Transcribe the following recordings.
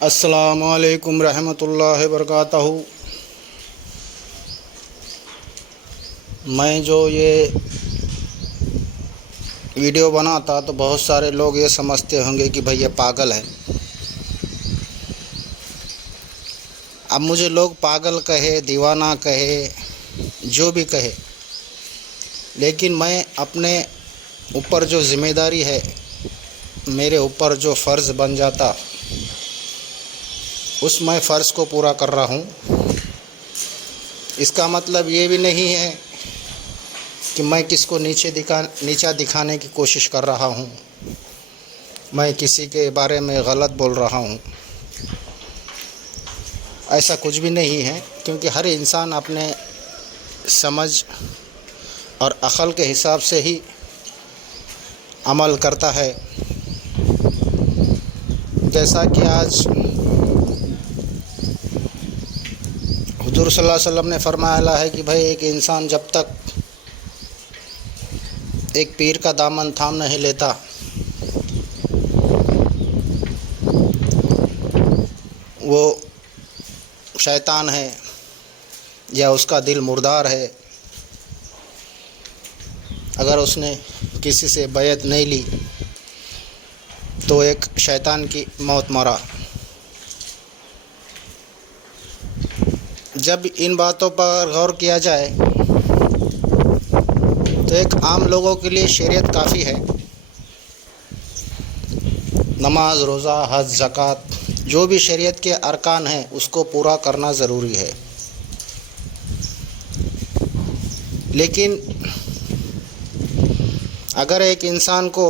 السلام علیکم رحمۃ اللہ وبرکاتہ۔ میں جو یہ ویڈیو بناتا تو بہت سارے لوگ یہ سمجھتے ہوں گے کہ بھئی یہ پاگل ہے۔ اب مجھے لوگ پاگل کہے، دیوانہ کہے، جو بھی کہے، لیکن میں اپنے اوپر جو ذمہ داری ہے، میرے اوپر جو فرض بن جاتا، اس میں فرض کو پورا کر رہا ہوں۔ اس کا مطلب یہ بھی نہیں ہے کہ میں کس کو نیچا دکھانے کی کوشش کر رہا ہوں، میں کسی کے بارے میں غلط بول رہا ہوں، ایسا کچھ بھی نہیں ہے، کیونکہ ہر انسان اپنے سمجھ اور عقل کے حساب سے ہی عمل کرتا ہے۔ جیسا کہ آج حضور صلی اللہ علیہ وسلم نے فرمایا ہے کہ بھائی ایک انسان جب تک ایک پیر کا دامن تھام نہیں لیتا، وہ شیطان ہے یا اس کا دل مردار ہے۔ اگر اس نے کسی سے بیعت نہیں لی تو ایک شیطان کی موت مرا۔ جب ان باتوں پر غور کیا جائے تو ایک عام لوگوں کے لیے شریعت کافی ہے۔ نماز، روزہ، حج، زکوٰۃ، جو بھی شریعت کے ارکان ہیں اس کو پورا کرنا ضروری ہے۔ لیکن اگر ایک انسان کو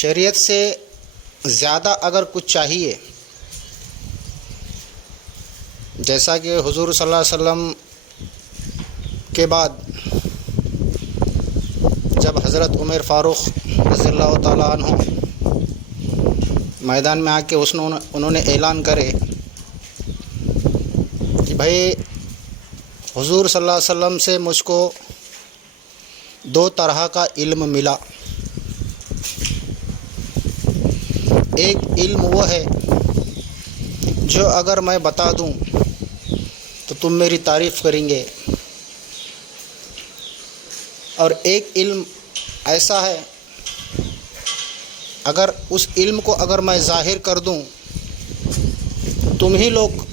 شریعت سے زیادہ اگر کچھ چاہیے، جیسا کہ حضور صلی اللہ علیہ وسلم کے بعد جب حضرت عمر فاروق رضی اللہ تعالیٰ عنہ میدان میں آ کے انہوں نے اعلان کرے کہ بھائی حضور صلی اللہ علیہ وسلم سے مجھ کو دو طرح کا علم ملا۔ ایک علم وہ ہے جو اگر میں بتا دوں تو تم میری تعریف کریں گے، اور ایک علم ایسا ہے اگر اس علم کو اگر میں ظاہر کر دوں تم ہی لوگ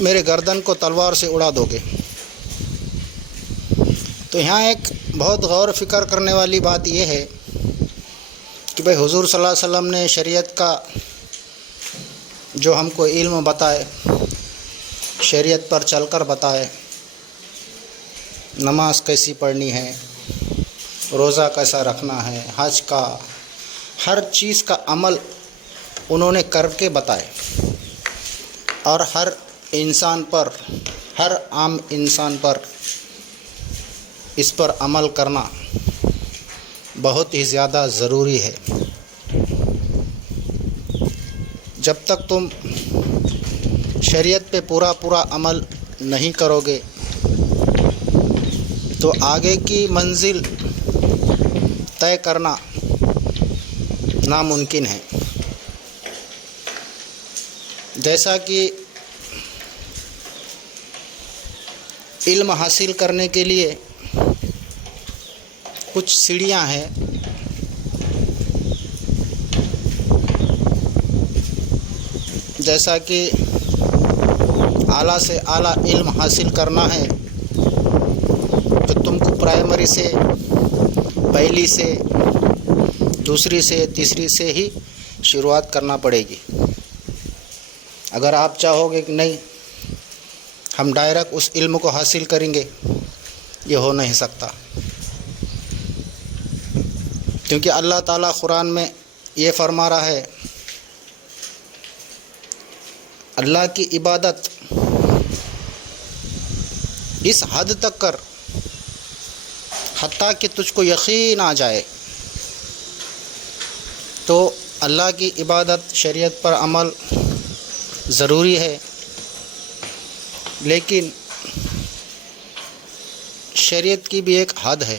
میرے گردن کو تلوار سے اڑا دو گے۔ تو یہاں ایک بہت غور و فکر کرنے والی بات یہ ہے کہ بھائی حضور صلی اللہ علیہ وسلم نے شریعت کا جو ہم کو علم بتائے، شریعت پر چل کر بتائے، نماز کیسی پڑھنی ہے، روزہ کیسا رکھنا ہے، حج کا ہر چیز کا عمل انہوں نے کر کے بتائے، اور ہر انسان پر، ہر عام انسان پر اس پر عمل کرنا بہت ہی زیادہ ضروری ہے۔ جب تک تم شریعت پہ پورا عمل نہیں کرو گے تو آگے کی منزل طے کرنا ناممکن ہے۔ جیسا کہ علم حاصل کرنے کے لیے کچھ سیڑھیاں ہیں، جیسا کہ اعلیٰ سے اعلیٰ علم حاصل کرنا ہے تو تم کو پرائمری سے، پہلی سے، دوسری سے، تیسری سے ہی شروعات کرنا پڑے گی۔ اگر آپ چاہو گے کہ نہیں ہم ڈائریکٹ اس علم کو حاصل کریں گے، یہ ہو نہیں سکتا، کیونکہ اللہ تعالیٰ قرآن میں یہ فرما رہا ہے، اللہ کی عبادت اس حد تک کر حتیٰ کہ تجھ کو یقین آ جائے۔ تو اللہ کی عبادت، شریعت پر عمل ضروری ہے، لیکن شریعت کی بھی ایک حد ہے۔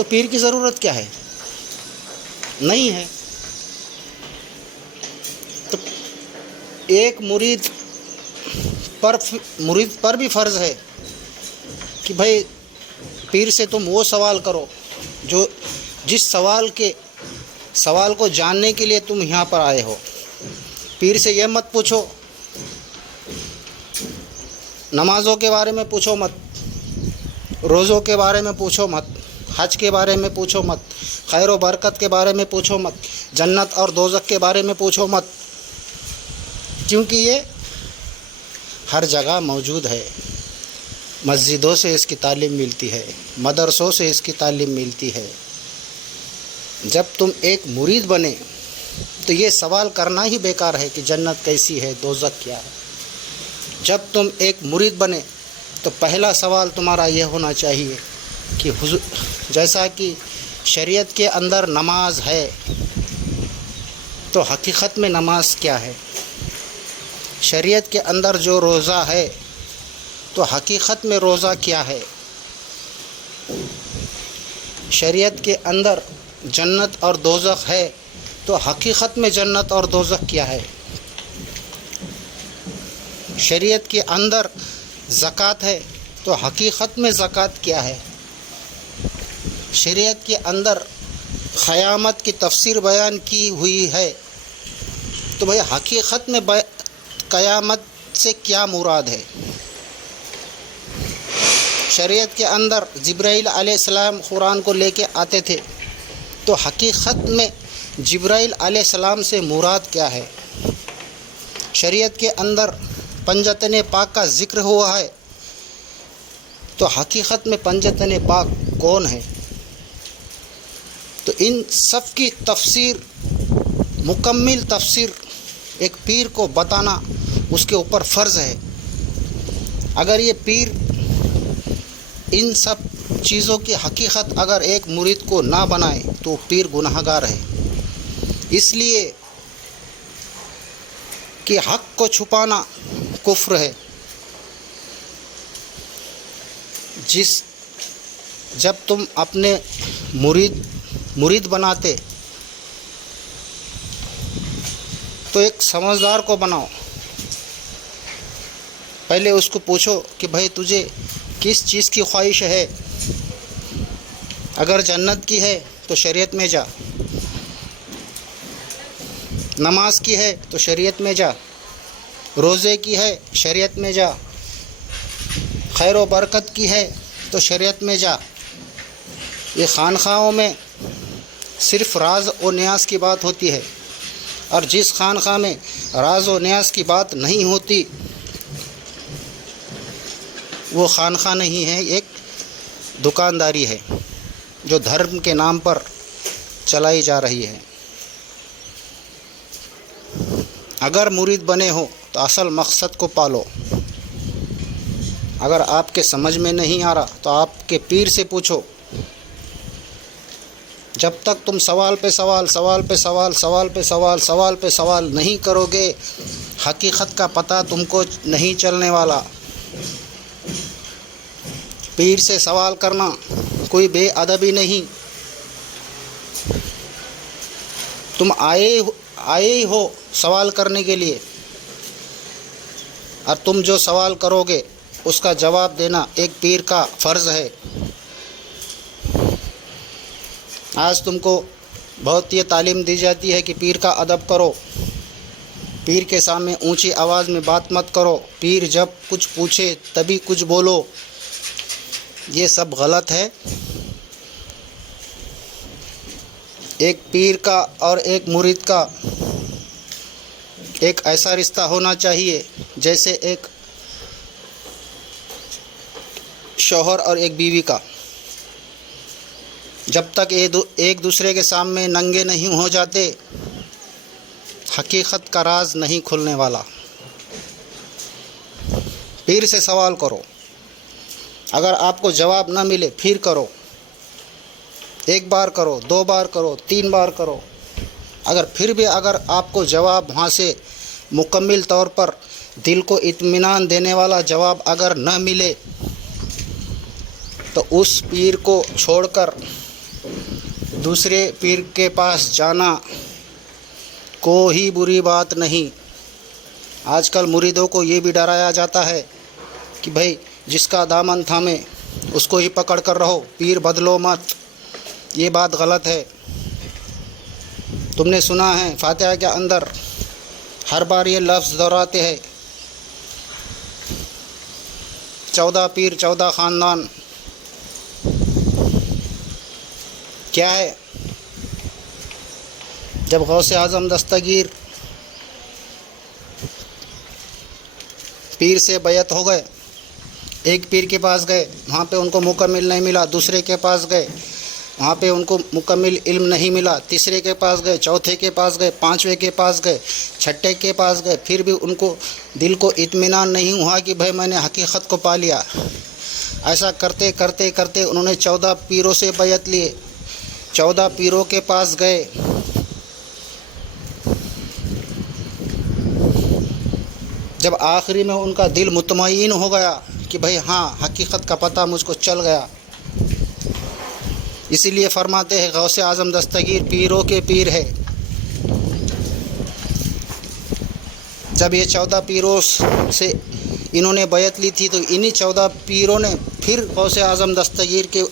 تو پیر کی ضرورت کیا ہے؟ نہیں ہے۔ تو ایک مرید پر بھی فرض ہے کہ بھائی پیر سے تم وہ سوال کرو جس سوال کو جاننے کے لیے تم یہاں پر آئے ہو۔ پیر سے یہ مت پوچھو، نمازوں کے بارے میں پوچھو مت، روزوں کے بارے میں پوچھو مت، حج کے بارے میں پوچھو مت، خیر و برکت کے بارے میں پوچھو مت، جنت اور دوزخ کے بارے میں پوچھو مت، کیونکہ یہ ہر جگہ موجود ہے۔ مسجدوں سے اس کی تعلیم ملتی ہے، مدرسوں سے اس کی تعلیم ملتی ہے۔ جب تم ایک مرید بنے تو یہ سوال کرنا ہی بیکار ہے کہ جنت کیسی ہے، دوزخ کیا ہے۔ جب تم ایک مرید بنے تو پہلا سوال تمہارا یہ ہونا چاہیے کہ جیسا کہ شریعت کے اندر نماز ہے تو حقیقت میں نماز کیا ہے؟ شریعت کے اندر جو روزہ ہے تو حقیقت میں روزہ کیا ہے؟ شریعت کے اندر جنت اور دوزخ ہے تو حقیقت میں جنت اور دوزخ کیا ہے؟ شریعت کے اندر زکوٰۃ ہے تو حقیقت میں زکوٰۃ کیا ہے؟ شریعت کے اندر قیامت کی تفسیر بیان کی ہوئی ہے تو بھئی حقیقت میں قیامت سے کیا مراد ہے؟ شریعت کے اندر جبرائیل علیہ السلام قرآن کو لے کے آتے تھے تو حقیقت میں جبرائیل علیہ السلام سے مراد کیا ہے؟ شریعت کے اندر پنجتن پاک کا ذکر ہوا ہے تو حقیقت میں پنجتن پاک کون ہے؟ تو ان سب کی تفسیر، مکمل تفسیر ایک پیر کو بتانا اس کے اوپر فرض ہے۔ اگر یہ پیر ان سب چیزوں کی حقیقت اگر ایک مرید کو نہ بنائے تو پیر گناہ گار ہے، اس لیے کہ حق کو چھپانا کفر ہے۔ جب تم اپنے مرید بناتے تو ایک سمجھدار کو بناؤ، پہلے اس کو پوچھو کہ بھائی تجھے کس چیز کی خواہش ہے؟ اگر جنت کی ہے تو شریعت میں جا، نماز کی ہے تو شریعت میں جا، روزے کی ہے شریعت میں جا، خیر و برکت کی ہے تو شریعت میں جا۔ یہ خانقاہوں میں صرف راز و نیاز کی بات ہوتی ہے، اور جس خانقاہ میں راز و نیاز کی بات نہیں ہوتی وہ خانقاہ نہیں ہے، ایک دکانداری ہے جو دھرم کے نام پر چلائی جا رہی ہے۔ اگر مرید بنے ہو تو اصل مقصد کو پالو۔ اگر آپ کے سمجھ میں نہیں آ رہا تو آپ کے پیر سے پوچھو۔ جب تک تم سوال پہ سوال نہیں کرو گے، حقیقت کا پتہ تم کو نہیں چلنے والا۔ پیر سے سوال کرنا کوئی بے ادبی نہیں۔ تم آئے ہی ہو سوال کرنے کے لیے، اور تم جو سوال کرو گے اس کا جواب دینا ایک پیر کا فرض ہے۔ آج تم کو بہت یہ تعلیم دی جاتی ہے کہ پیر کا ادب کرو، پیر کے سامنے اونچی آواز میں بات مت کرو، پیر جب کچھ پوچھے تبھی کچھ بولو۔ یہ سب غلط ہے۔ ایک پیر کا اور ایک مرید کا ایک ایسا رشتہ ہونا چاہیے جیسے ایک شوہر اور ایک بیوی کا۔ جب تک ایک دوسرے کے سامنے ننگے نہیں ہو جاتے، حقیقت کا راز نہیں کھلنے والا۔ پیر سے سوال کرو، اگر آپ کو جواب نہ ملے پھر کرو، ایک بار کرو، 2 بار کرو، 3 بار کرو۔ اگر پھر بھی آپ کو جواب وہاں سے مکمل طور پر دل کو اطمینان دینے والا جواب اگر نہ ملے تو اس پیر کو چھوڑ کر دوسرے پیر کے پاس جانا کوئی بری بات نہیں۔ آج کل مریدوں کو یہ بھی ڈرایا جاتا ہے کہ بھائی جس کا دامن تھامے اس کو ہی پکڑ کر رہو، پیر بدلو مت۔ یہ بات غلط ہے۔ تم نے سنا ہے فاتحہ کے اندر ہر بار یہ لفظ دہراتے ہیں، 14 پیر 14 خاندان۔ کیا ہے؟ جب غوث اعظم دستگیر پیر سے بیعت ہو گئے، ایک پیر کے پاس گئے، وہاں پہ ان کو مکمل نہیں ملا، دوسرے کے پاس گئے، وہاں پہ ان کو مکمل علم نہیں ملا، تیسرے کے پاس گئے، چوتھے کے پاس گئے، پانچویں کے پاس گئے، چھٹے کے پاس گئے، پھر بھی ان کو دل کو اطمینان نہیں ہوا کہ بھائی میں نے حقیقت کو پا لیا۔ ایسا کرتے کرتے کرتے انہوں نے 14 پیروں سے بیعت لیے، 14 پیروں کے پاس گئے۔ جب آخری میں ان کا دل مطمئن ہو گیا کہ بھائی ہاں حقیقت کا پتہ مجھ کو چل گیا، اسی لیے فرماتے ہیں غوث اعظم دستگیر پیروں کے پیر ہے۔ جب یہ 14 پیروں سے انہوں نے بیعت لی تھی تو انہی 14 پیروں نے پھر غوث اعظم دستگیر کے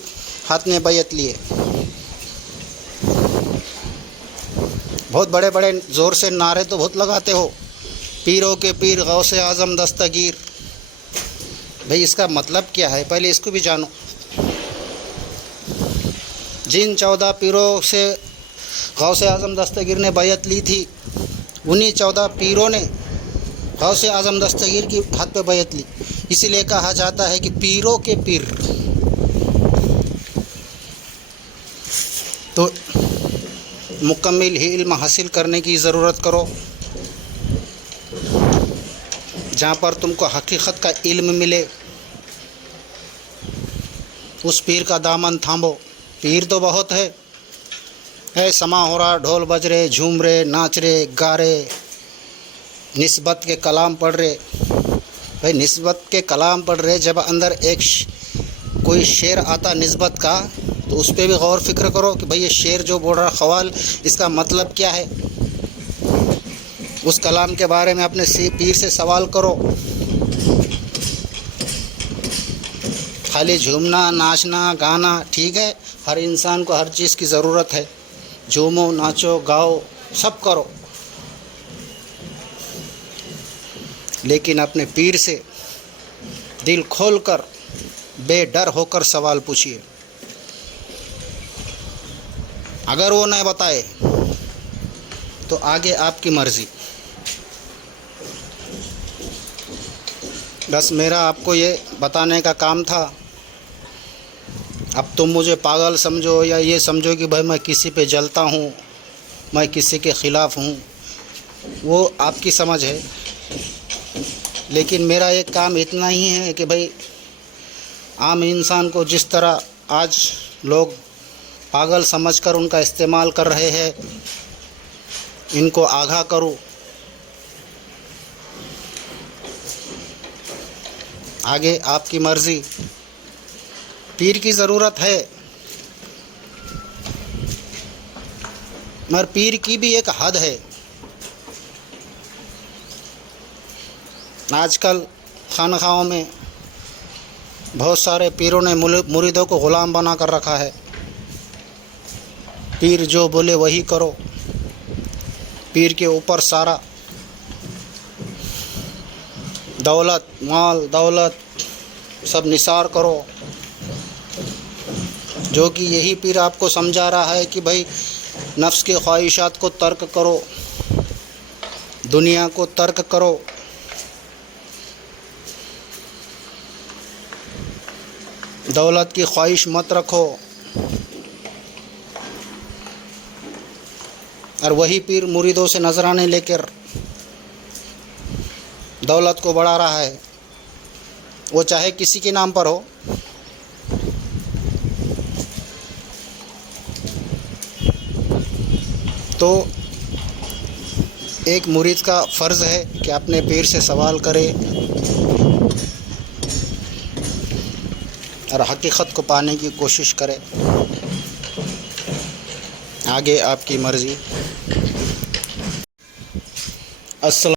ہاتھ میں بیعت لیے۔ بہت بڑے بڑے زور سے نعرے تو بہت لگاتے ہو، پیروں کے پیر غوث اعظم دستگیر۔ بھئی اس کا مطلب کیا ہے؟ پہلے اس کو بھی جانو۔ جن 14 پیروں سے غوث اعظم دستگیر نے بیعت لی تھی، انہی 14 پیروں نے غوث اعظم دستگیر کی ہاتھ پہ بیعت لی۔ اسی لیے کہا جاتا ہے کہ پیروں کے پیر۔ تو مکمل ہی علم حاصل کرنے کی ضرورت کرو، جہاں پر تم کو حقیقت کا علم ملے اس پیر کا دامن تھامو۔ پیر تو بہت ہے سما ہو رہا، ڈھول بج رہے، جھوم رہے، ناچ رہے، گا رہے، نسبت کے کلام پڑھ رہے۔ بھائی نسبت کے کلام پڑھ رہے، جب اندر ایک کوئی شعر آتا نسبت کا تو اس پہ بھی غور فکر کرو کہ بھئی یہ شعر جو بول رہا خوال، اس کا مطلب کیا ہے۔ اس کلام کے بارے میں اپنے پیر سے سوال کرو۔ خالی جھومنا، ناچنا، گانا ٹھیک ہے، ہر انسان کو ہر چیز کی ضرورت ہے، جھومو، ناچو، گاؤ، سب کرو، لیکن اپنے پیر سے دل کھول کر بے ڈر ہو کر سوال پوچھیے۔ اگر وہ نہ بتائے تو آگے آپ کی مرضی۔ بس میرا آپ کو یہ بتانے کا کام تھا۔ اب تم مجھے پاگل سمجھو یا یہ سمجھو کہ بھائی میں کسی پہ جلتا ہوں، میں کسی کے خلاف ہوں، وہ آپ کی سمجھ ہے، لیکن میرا ایک کام اتنا ہی ہے کہ بھائی عام انسان کو جس طرح آج لوگ پاگل سمجھ کر ان کا استعمال کر رہے ہیں، ان کو آگاہ کرو۔ آگے آپ کی مرضی۔ پیر کی ضرورت ہے، مگر پیر کی بھی ایک حد ہے۔ آج کل خانقاہوں میں بہت سارے پیروں نے مریدوں کو غلام بنا کر رکھا ہے۔ پیر جو بولے وہی کرو، پیر کے اوپر سارا دولت، مال دولت سب نثار کرو، جو کہ یہی پیر آپ کو سمجھا رہا ہے کہ بھائی نفس کے خواہشات کو ترک کرو، دنیا کو ترک کرو، دولت کی خواہش مت رکھو۔ اور وہی پیر مریدوں سے نذرانے لے کر دولت کو بڑھا رہا ہے، وہ چاہے کسی کے نام پر ہو۔ تو ایک مرید کا فرض ہے کہ اپنے پیر سے سوال کرے اور حقیقت کو پانے کی کوشش کرے۔ آگے آپ کی مرضی۔ السلام